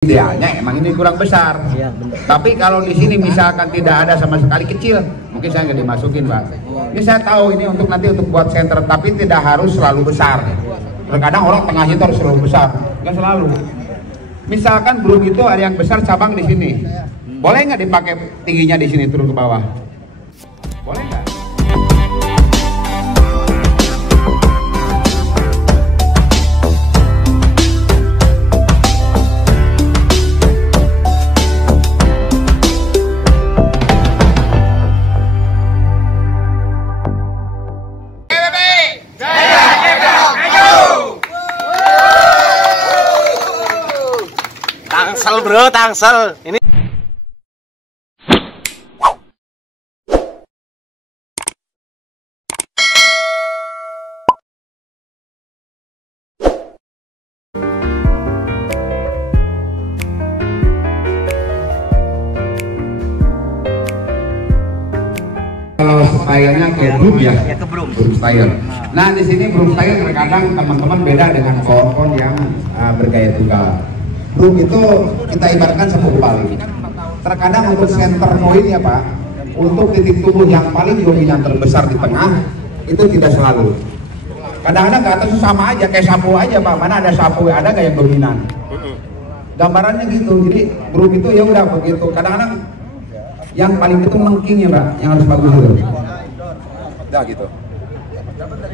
Idealnya emang ini kurang besar. Ya, tapi kalau di sini misalkan tidak ada sama sekali kecil, mungkin saya nggak dimasukin, Pak. Ini saya tahu ini untuk nanti untuk buat center, tapi tidak harus selalu besar. Terkadang orang tengahnya itu harus selalu besar, nggak selalu. Misalkan broom itu ada yang besar cabang di sini, boleh nggak dipakai tingginya di sini turun ke bawah? Boleh nggak? Tangsel bro, tangsel. Ini kalau stylenya kayak broom ya, ke broom style. Nah di sini broom style terkadang teman-teman beda dengan kawan-kawan yang bergaya tunggal. Broom itu kita ibaratkan sepuluh kali. Terkadang untuk center point ya Pak, untuk titik tubuh yang paling dominan terbesar di tengah itu tidak selalu. Kadang-kadang ke atas sama aja, kayak sapu aja Pak. Mana ada sapu, ada nggak yang dominan? Gambarannya gitu. Jadi broom itu ya udah begitu. Kadang-kadang yang paling itu melengking ya Pak, yang harus bagus dulu. Udah gitu.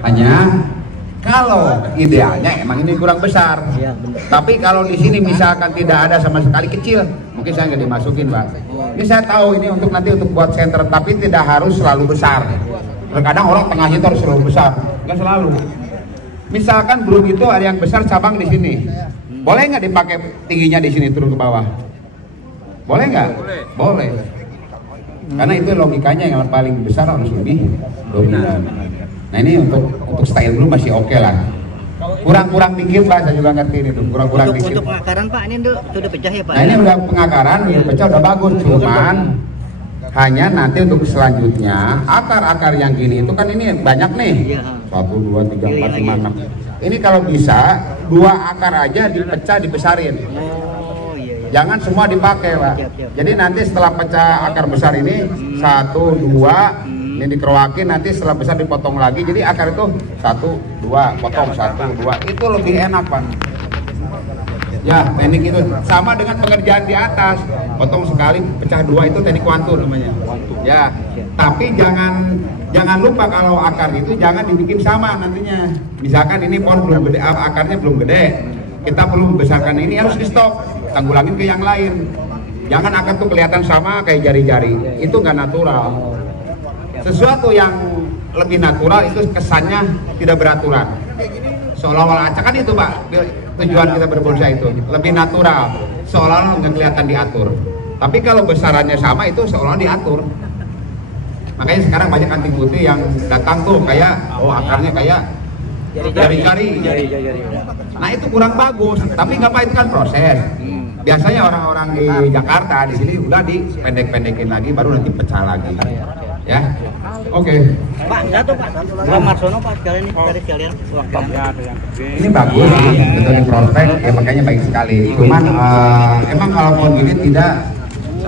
Hanya kalau idealnya emang ini kurang besar. Ya, tapi kalau di sini misalkan tidak ada sama sekali kecil, mungkin saya nggak dimasukin Pak. Ini saya tahu ini untuk nanti untuk buat center, tapi tidak harus selalu besar. Terkadang orang tengahnya itu harus selalu besar, nggak selalu. Misalkan broom itu ada yang besar cabang di sini, boleh nggak dipakai tingginya di sini turun ke bawah? Boleh nggak? Boleh. Karena itu logikanya yang paling besar harus lebih dominan. Nah ini untuk style dulu masih oke lah. Kurang dikit Pak, saya juga ngerti ini tuh. Kurang dikit. Untuk pengakaran Pak, ini udah pecah ya Pak? Nah ini udah pengakaran, ya pecah udah bagus. Cuman hanya nanti untuk selanjutnya akar-akar yang gini itu kan ini banyak nih. 1, 2, 3, 4, 5, 6. Ini kalau bisa 2 akar aja dipecah dibesarin. Jangan semua dipakai Pak. Jadi nanti setelah pecah akar besar ini 1, 2 ini dikeroakin, nanti setelah besar dipotong lagi. Jadi akar itu 1, 2 potong 1, 2 itu lebih enak Pak. Ya teknik itu sama dengan pengerjaan di atas, potong sekali pecah 2 itu teknik kuantur namanya. Ya tapi jangan lupa kalau akar itu jangan dibikin sama nantinya. Misalkan ini pohon belum gede, akarnya belum gede, kita perlu membesarkan ini, harus di stop, tanggulangin ke yang lain. Jangan akar tuh kelihatan sama kayak jari-jari, itu nggak natural. Sesuatu yang lebih natural itu kesannya tidak beraturan. Seolah-olah acak kan itu Pak, tujuan kita berbonsai itu lebih natural, seolah-olah nggak kelihatan diatur. Tapi kalau besarannya sama itu seolah-olah diatur. Makanya sekarang banyak anting putih yang datang tuh kayak akarnya kayak jari-jari. Nah itu kurang bagus, tapi nggak apa, itu kan proses. Biasanya orang-orang di Jakarta di sini udah dipendek-pendekin lagi, baru nanti pecah lagi. Ya, oke. Pak, satu Pak. Bang Marsono Pak sekalian nih dari sekalian. Ini bagus, betul di prospek, ya makanya baik sekali. Cuman emang kalau pohon gini tidak,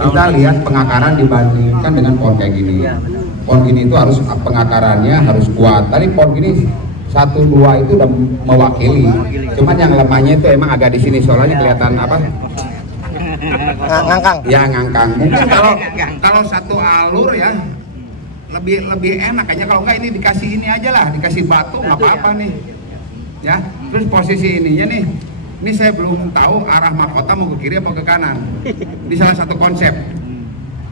kita lihat pengakaran dibandingkan dengan pohon kayak gini. Pohon gini itu harus pengakarannya harus kuat. Tadi pohon gini 1, 2 itu udah mewakili. Cuman yang lemahnya itu emang agak di sini, soalnya kelihatan apa? Ngangkang. Ya ngangkang. Mungkin kalau satu alur ya lebih enak aja. Kalau enggak ini dikasih ini aja lah, dikasih batu nggak apa-apa nih. Ya. Terus posisi ininya nih. Ini saya belum tahu arah mahkota mau ke kiri atau ke kanan. Di salah satu konsep.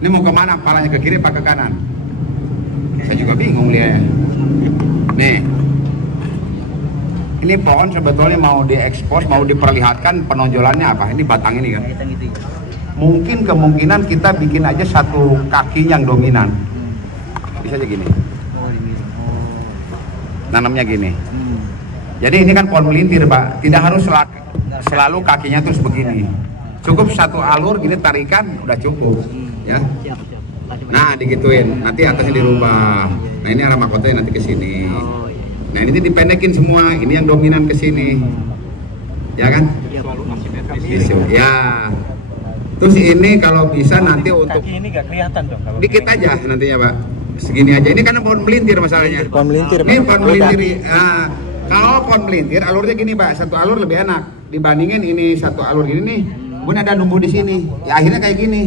Ini mau kemana? Palanya ke kiri apa ke kanan? Saya juga bingung lihatnya. Nih. Ini pohon sebetulnya mau diekspos, mau diperlihatkan penonjolannya apa? Ini batang ini kan. Mungkin kemungkinan kita bikin aja satu kaki yang dominan. Bisa aja gini. Nanamnya gini. Jadi ini kan pohon melintir Pak, tidak harus selalu kakinya terus begini. Cukup satu alur gini tarikan udah cukup. Ya. Nah digituin, nanti atasnya dirubah. Nah ini arah mahkotanya nanti ke sini. Nah ini dipendekin semua, ini yang dominan ke sini. Ya kan? Ya. Terus ini kalau bisa nanti untuk kaki ini nggak kelihatan dong kalau dikit aja nantinya Pak, segini aja. Ini kan pohon melintir masalahnya. Pohon melintir, Ini Pak. pohon melintir. Kalau pohon melintir alurnya gini Pak, satu alur lebih enak dibandingin ini satu alur gini nih. Kemudian ada numbuh di sini, ya akhirnya kayak gini.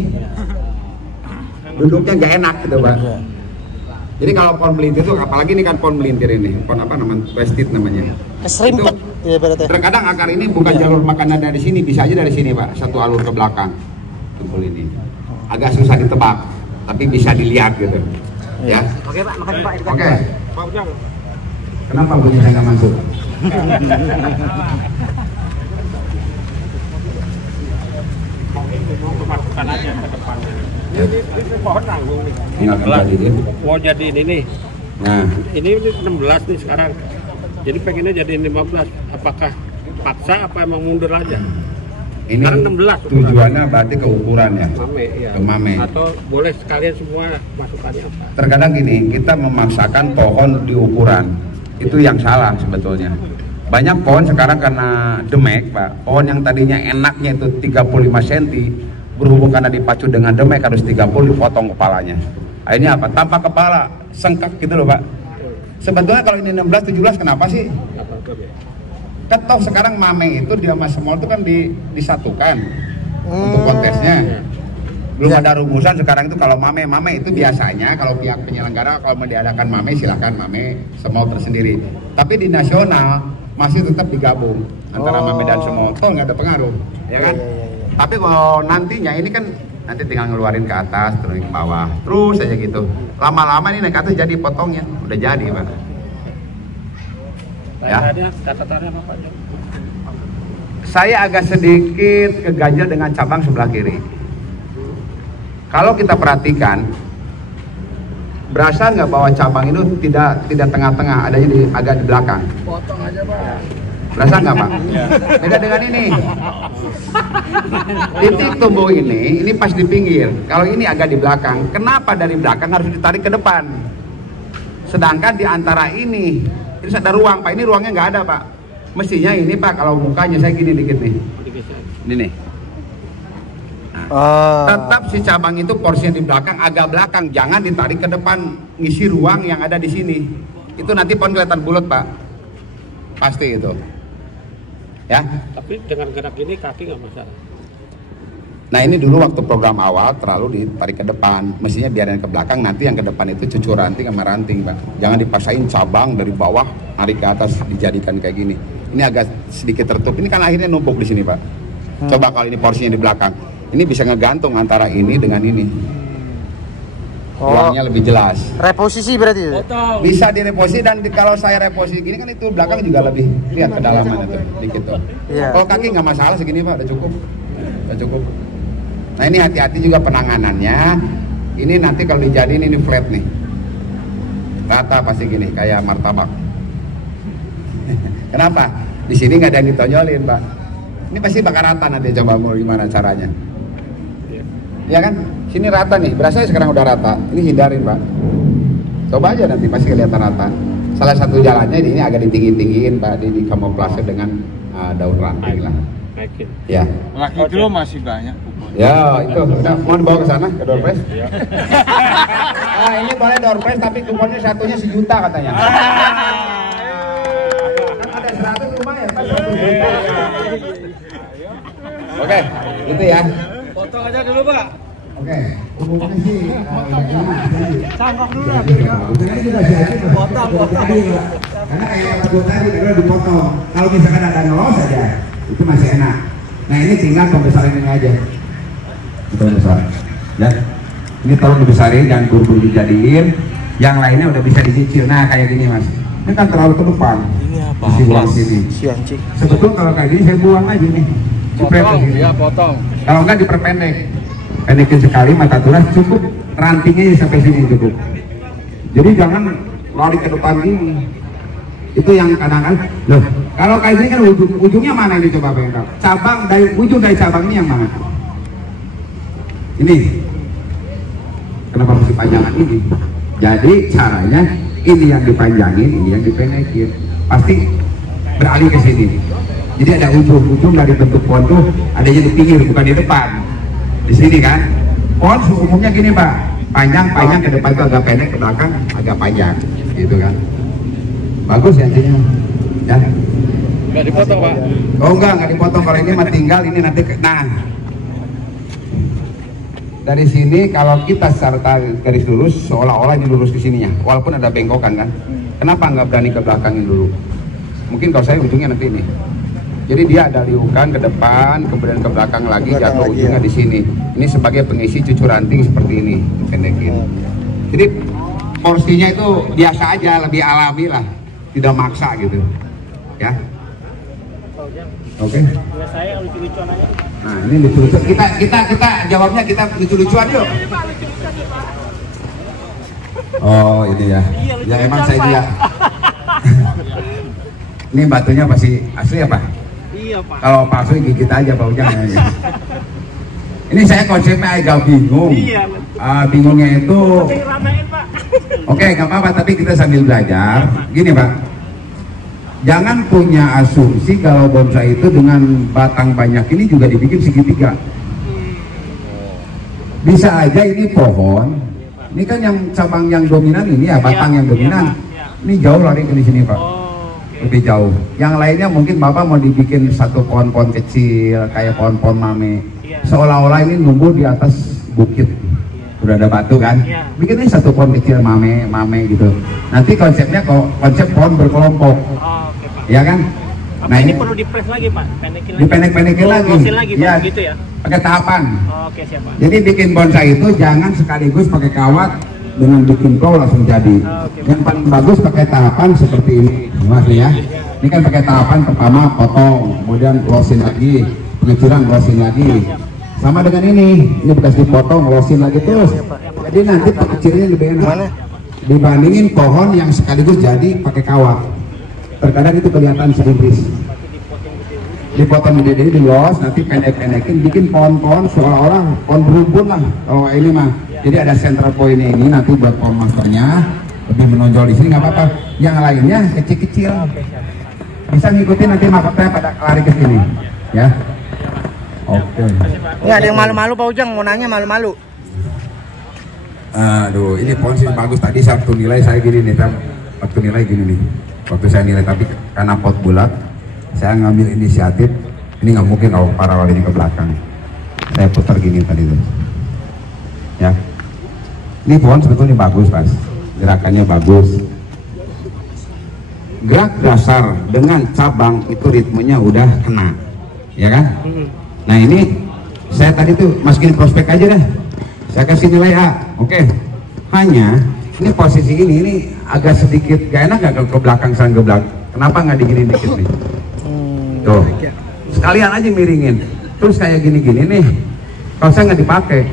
Duduknya nggak enak gitu Pak. Jadi kalau pohon melintir itu, apalagi ini kan pohon melintir ini, pohon apa namanya, wasted namanya. Keserimpet ya berarti. Terkadang akar ini bukan jalur makanan dari sini, bisa aja dari sini Pak, satu alur ke belakang. Tumpul ini agak susah ditebak, tapi bisa dilihat gitu. Ya. Oke Pak, makasih Pak. Oke. Kenapa bunyi saya nggak masuk? Masukkan aja ke depan. Ini pohon nanggung nih. Tinggal kembaliin. Mau jadi ini nih. Nah, Ini 16 nih sekarang. Jadi pengennya jadi 15. Apakah paksa apa emang mundur aja? ini Sekarang 16. tujuannya berarti ke ukuran ya. Mame, ya. Ke mame. Atau boleh sekalian semua masukannya apa? Terkadang gini, kita memaksakan pohon di ukuran. Itu yang salah sebetulnya. Banyak pohon sekarang karena demek Pak, pohon yang tadinya enaknya itu 35 cm, berhubung karena dipacu dengan demek harus 30, dipotong kepalanya. Akhirnya apa? Tanpa kepala, sengkak gitu loh Pak. Sebetulnya kalau ini 16, 17 kenapa sih? Ketok sekarang mame itu dia sama semol itu kan disatukan untuk kontesnya. Belum ada rumusan sekarang itu kalau mame itu biasanya kalau pihak penyelenggara kalau mau diadakan mame silahkan mame semol tersendiri. Tapi di nasional masih tetap digabung antara mame dan semol. Toh nggak ada pengaruh, ya kan? Tapi kalau nantinya ini kan nanti tinggal ngeluarin ke atas terus ke bawah terus aja gitu. Lama-lama ini naik ke atas jadi potongnya udah jadi Pak. Ya. Catatannya apa Pak? Saya agak sedikit keganjel dengan cabang sebelah kiri. Kalau kita perhatikan, berasa nggak bahwa cabang itu tidak tengah-tengah, adanya agak di belakang. Potong aja Pak. Berasa nggak Pak? Beda dengan ini. Titik tumbuh ini pas di pinggir. Kalau ini agak di belakang. Kenapa dari belakang harus ditarik ke depan? Sedangkan di antara ini ada ruang Pak. Ini ruangnya nggak ada Pak. Mestinya ini Pak, kalau mukanya saya gini dikit nih. Ini nih. Tetap si cabang itu porsinya di belakang, agak belakang, jangan ditarik ke depan, ngisi ruang yang ada di sini. Itu nanti pohon kelihatan bulat Pak, pasti itu. Ya. Tapi dengan gerak ini kaki nggak masalah. Nah ini dulu waktu program awal terlalu ditarik ke depan, mestinya biarin ke belakang, nanti yang ke depan itu cucur ranting sama ranting Pak. Jangan dipaksain cabang dari bawah narik ke atas dijadikan kayak gini. Ini agak sedikit tertutup, ini kan akhirnya numpuk di sini Pak. Coba kalau ini porsinya di belakang, ini bisa ngegantung antara ini dengan ini. Ruangnya lebih jelas. Reposisi berarti. Bisa direposisi dan kalau saya reposisi gini kan itu belakang juga lebih lihat kedalaman itu dikit tuh. Iya. Kalau kaki nggak masalah segini Pak, udah cukup. Udah cukup. Nah ini hati-hati juga penanganannya. Ini nanti kalau dijadiin ini flat nih, rata pasti gini kayak martabak. Kenapa? Di sini nggak ada yang ditonjolin Pak. Ini pasti bakal rata nanti, coba mau gimana caranya. Ya kan? Sini rata nih, berasa sekarang udah rata. Ini hindarin Pak. Coba aja nanti pasti kelihatan rata. Salah satu jalannya ini agak ditinggi-tinggiin Pak, di kamuflase dengan daun ranting lah. Ya. Laki dulu masih banyak. Ya itu, udah mau dibawa ke sana ke door prize. Nah ini boleh door prize tapi kuponnya satunya 1 juta katanya. Kan ada 100 lumayan kan 100 juta. Oke, itu ya. Potong aja dulu Pak. Oke, umumnya sih Sangkok dulu ya. ini sudah jadi potong. Karena kayak waktu tadi kalau dipotong, kalau misalkan ada nol saja itu masih enak. Nah ini tinggal pembesaran ini aja. Besar, ya. Ini tolong dibesarin, jangan buru-buru dijadiin. Yang lainnya udah bisa dicicil. Nah kayak gini Mas. Ini kan terlalu ke depan. Ini apa? Masih buang sini. Siancik. Sebetulnya kalau kayak gini saya buang aja nih. Potong, ya potong. Kalau enggak diperpendek. Pendekin sekali mata turas cukup, rantingnya sampai sini cukup. Jadi jangan lari ke depan ini. Itu yang kadang-kadang loh. Kalau kayak gini kan ujungnya mana ini coba pengen tahu. Cabang dari ujung dari cabang ini yang mana? Ini. Kenapa mesti panjangan ini? Jadi caranya ini yang dipanjangin, ini yang dipendekin. Pasti beralih ke sini. Jadi ada ujung dari bentuk pohon tuh adanya di pinggir, bukan di depan. Di sini kan. Pohon umumnya gini Pak, panjang ke depan tuh agak pendek, ke belakang agak panjang, gitu kan. Bagus ya hasilnya. Ya. Nggak dipotong Pak? Oh nggak dipotong. Kalau ini mah tinggal ini nanti. Nah, dari sini kalau kita secara garis lurus seolah-olah ini lurus ke sininya, walaupun ada bengkokan kan. Kenapa nggak berani ke belakangin dulu? Mungkin kalau saya ujungnya nanti ini. Jadi dia ada liukan ke depan, kemudian ke belakang lagi, jatuh ujungnya di sini. Ini sebagai pengisi cucur ranting seperti ini, pendekin. Jadi porsinya itu biasa aja, lebih alami lah, tidak maksa gitu, ya. Oke. Saya lucu-lucuan aja. Nah ini lucu-lucuan. Kita jawabnya kita lucu-lucuan yuk. Oh ini ya. Ya emang saya dia. Ini batunya pasti asli apa? Iya Pak. Kalau palsu gigit aja Pak Ujang. Ini saya konsepnya agak bingung. Iya. Bingungnya itu. Ramein Pak. Oke, nggak apa-apa. Tapi kita sambil belajar. Gini Pak, jangan punya asumsi kalau bonsai itu dengan batang banyak ini juga dibikin segitiga. Bisa aja ini pohon. Ini kan yang cabang yang dominan ini ya, batang yang dominan. Ini jauh lari ke sini Pak. Lebih jauh. Yang lainnya mungkin Bapak mau dibikin satu pohon-pohon kecil kayak pohon-pohon mame, seolah-olah ini numbuh di atas bukit, udah ada batu kan, bikinnya satu pohon kecil mame gitu. Nanti konsepnya konsep pohon berkelompok, ya kan. Nah ini perlu dipres lagi Pak, dipendek-pendekin lagi, ya, gitu ya, pakai tahapan. Oke siap Pak. Jadi bikin bonsai itu jangan sekaligus pakai kawat dengan bikin kau langsung jadi. Yang paling bagus pakai tahapan seperti ini, Mas ya. Ini kan pakai tahapan, pertama potong, kemudian losin lagi, pengecuran losin lagi. Sama dengan ini bekas dipotong, losin lagi terus. Jadi nanti pengecilnya lebih enak dibandingin pohon yang sekaligus jadi pakai kawat. Terkadang itu kelihatan sedikit. Dipotong gede-gede, dilos, nanti pendek-pendekin, bikin pohon-pohon seolah-olah pohon berumpun lah. Kalau ini mah. Jadi ada central point ini nanti buat pohon masternya lebih menonjol di sini, nggak apa-apa. Yang lainnya kecil-kecil. Bisa ngikutin nanti mahkotanya pada lari ke sini, ya. Oke. Ini ada yang malu-malu Pak Ujang, mau nanya malu-malu. Aduh, ini pohon sih bagus. Tadi waktu nilai saya gini nih, waktu nilai gini nih. Waktu saya nilai, tapi karena pot bulat, saya ngambil inisiatif. Ini nggak mungkin kalau para wali ke belakang. Saya putar gini tadi tuh. Ya, ini pohon sebetulnya bagus Mas, gerakannya bagus, gerak dasar dengan cabang itu ritmenya udah kena, ya kan. Nah ini saya tadi tuh masukin prospek aja dah, saya kasih nilai A. Oke. Hanya ini posisi ini agak sedikit gak enak, gak ke belakang sang ke belakang. Kenapa nggak digini dikit nih? Tuh, sekalian aja miringin, terus kayak gini-gini nih, kalau saya nggak dipakai.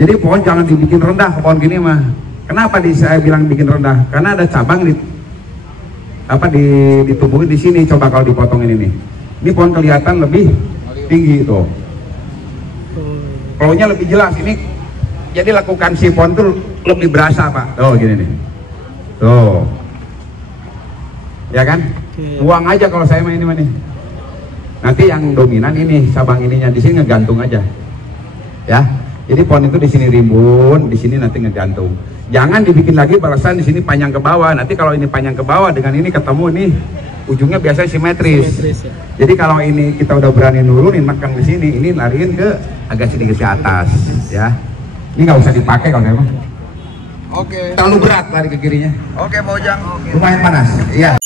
Jadi pohon jangan dibikin rendah, pohon gini mah. Kenapa saya bilang bikin rendah? Karena ada cabang ditumbuhin di sini. Coba kalau dipotongin ini pohon kelihatan lebih tinggi tuh. Klaunya lebih jelas ini. Jadi lakukan si pohon tuh lebih berasa Pak. Tuh gini nih. Tuh. Ya kan? Buang aja kalau saya main ini mah nih. Nanti yang dominan ini cabang ininya di sini ngegantung aja. Ya. Jadi pohon itu di sini rimbun, di sini nanti ngegantung. Jangan dibikin lagi balasan di sini panjang ke bawah. Nanti kalau ini panjang ke bawah dengan ini ketemu nih, ujungnya biasanya simetris. Ya. Jadi kalau ini kita udah berani nurunin makan ke sini, ini lariin ke agak sedikit ke atas, ya. Ini nggak usah dipakai kalau memang. Oke. Terlalu berat lari ke kirinya. Oke, Pak Ujang. Lumayan panas. Iya.